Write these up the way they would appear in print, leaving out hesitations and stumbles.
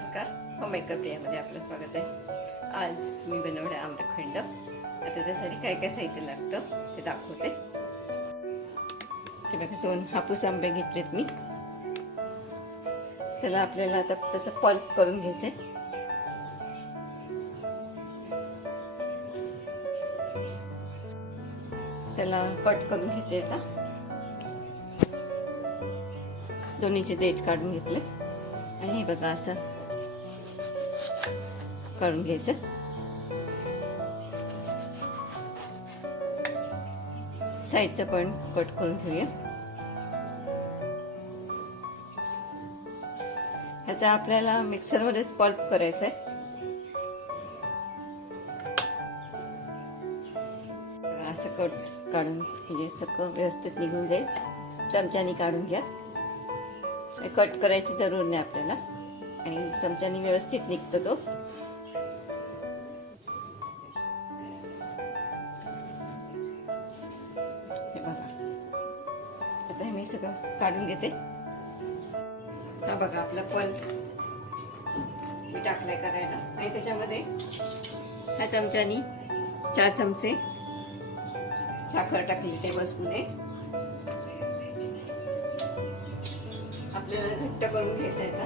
नमस्कार, home maker प्रियामध्ये आपलं स्वागत आहे। आज मी बनवलं आम्रखंड। आता त्यासाठी काय काय साहित्य लागतं ते दाखवते। हे बघा, 2 हापूस आंबे घेतलेत मी। त्याला आपल्याला आता त्याचा पल्प करून घ्यायचंय। त्याला कट करून घेते। आता दोन्हीचे देठ काढून घेतले आणि हे बघा असं काढून घ्यायचं। साईडचं पण कट करून घेऊया। ह्याचा आपल्याला मिक्सरमध्येच पल्प करायचा आहे। असं कट काढून म्हणजे सगळं व्यवस्थित निघून जाईल। चमच्याने काढून घ्या, कट करायची जरूर नाही आपल्याला आणि चमच्याने व्यवस्थित निघतो तो। हे बघा, आता हे मी सगळं काढून घेते। हा बघा, आपला पल्प मी टाकलाय करायला आणि त्याच्यामध्ये ह्या चमच्यानी 4 चमचे साखर टाकली, टेबलस्पून। आपल्याला घट्ट करून घ्यायचं आहे। आता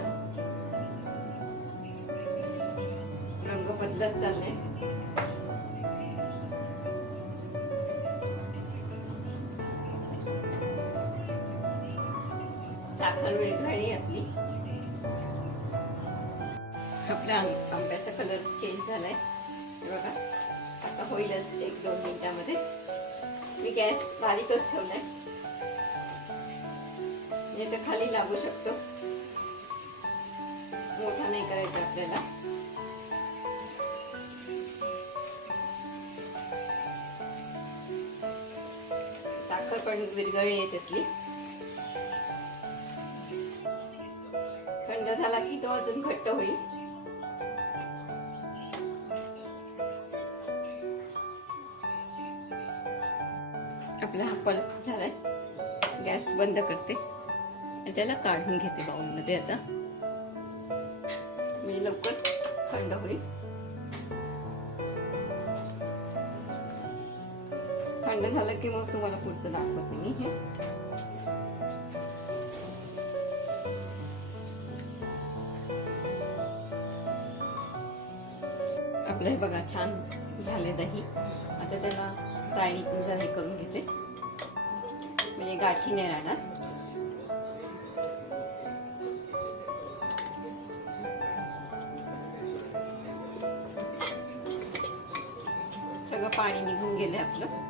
रंग बदलत चाललाय। साखर विरघळली आपली। आपल्या आंब्याचा कलर चेंज झालाय, हे बघा। आता होईलच 1-2 मिनिटांमध्ये। मी गॅस बारीकच ठेवलाय, म्हणजे तर खाली लागू शकतो। मोठा नाही करायचा आपल्याला। साखर पण विरघळली आहे त्यातली। थंड झाला की तो अजून घट्ट होईल। आपला हा पल्प झालाय। गॅस बंद करते आणि त्याला काढून घेते बाउलमध्ये। आता म्हणजे लवकर थंड होईल। थंड झालं की मग तुम्हाला पुढचं दाखवते मी। हे आपलं हे बघा, छान झाले दही। आता त्याला चाळणीतून जरा हे करून घेते, म्हणजे गाठी नाही राहणार। सगळं पाणी निघून गेले आपलं।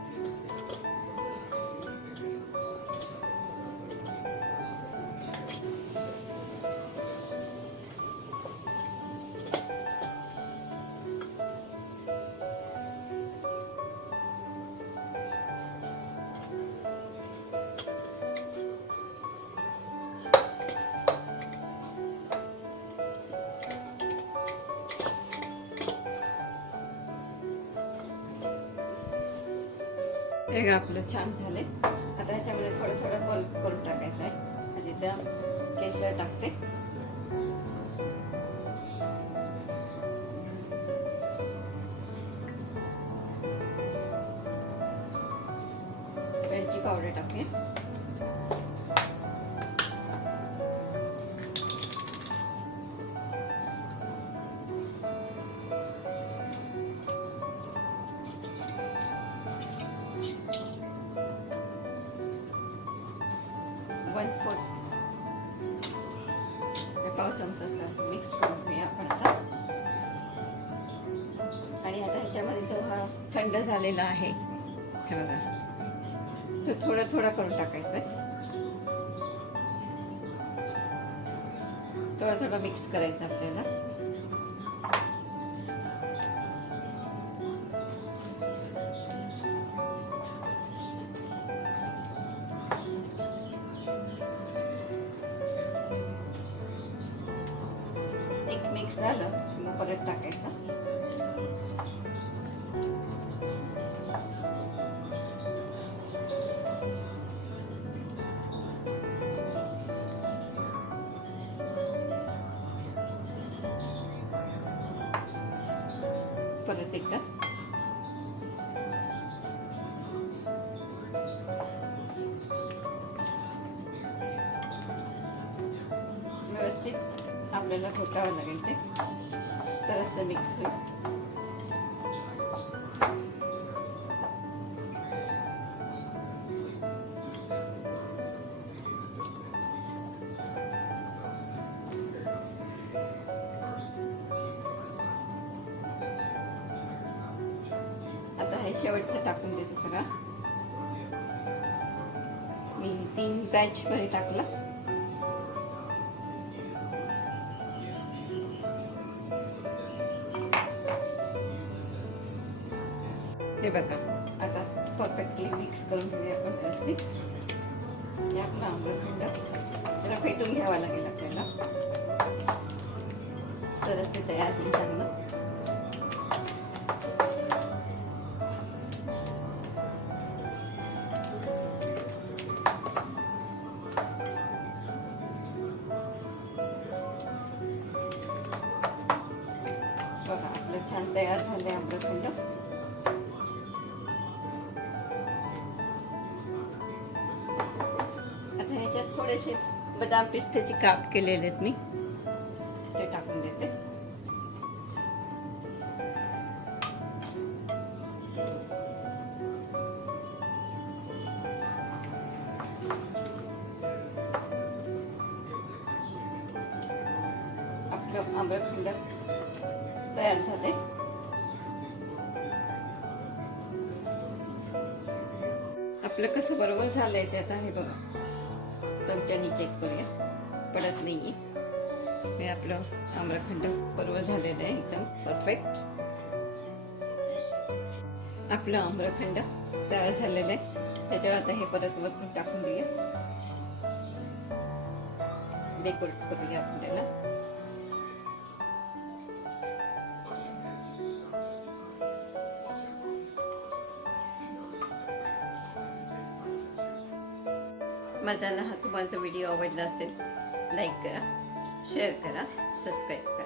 हे आपलं छान झाले। आता ह्याच्यामध्ये थोडं थोडं पल्प करून टाकायचं आहे। आणि त्या केशर टाकते। वेलची पावडर टाकूया। पाव चमचा मिक्स करून घेऊया आपण आता। आणि आता ह्याच्यामध्ये जो हा थंड झालेला आहे, हे बघा, तो थोडं थोडं करून टाकायचं आहे। थोडं थोडं मिक्स करायचं आपल्याला। एक मिक्स झालं मग परत टाकायचं। परत एकदा. व्यवस्थित आपल्याला ठोकावं लागेल ते, तरच ते मिक्स होईल. आता हे शेवटचं टाकून देते सगळं. मी 3 बॅच मध्ये टाकलं. हे बघा, आता परफेक्टली मिक्स करून घेऊया आपण व्यवस्थित. हे आपलं आम्रखंड त्याला फेटून घ्यावं लागेल आपल्याला, तरच ते तयार होईल चांगलं. बघा आपलं छान तयार झाले आम्रखंड. आता ह्याच्यात थोडेसे बदाम पिस्त्याचे काप केलेले आहेत मी, ते टाकून देते. आपलं आम्रखंड तयार झाले. आपलं कसं बरोबर झालंय ते आता हे बघा, चमच्यानी चेक करूया, पडत नाहीये. हे आपलं आम्रखंड बरोबर झालेलं आहे, एकदम परफेक्ट. आपलं आम्रखंड तयार झालेलं आहे. त्याच्यावर आता हे परत वरतून टाकून देऊया, डेकोरेट करूया आपल्याला. माझा हा तुम्हाला व्हिडिओ आवडला असेल, लाईक करा, शेअर करा, सबस्क्राईब करा.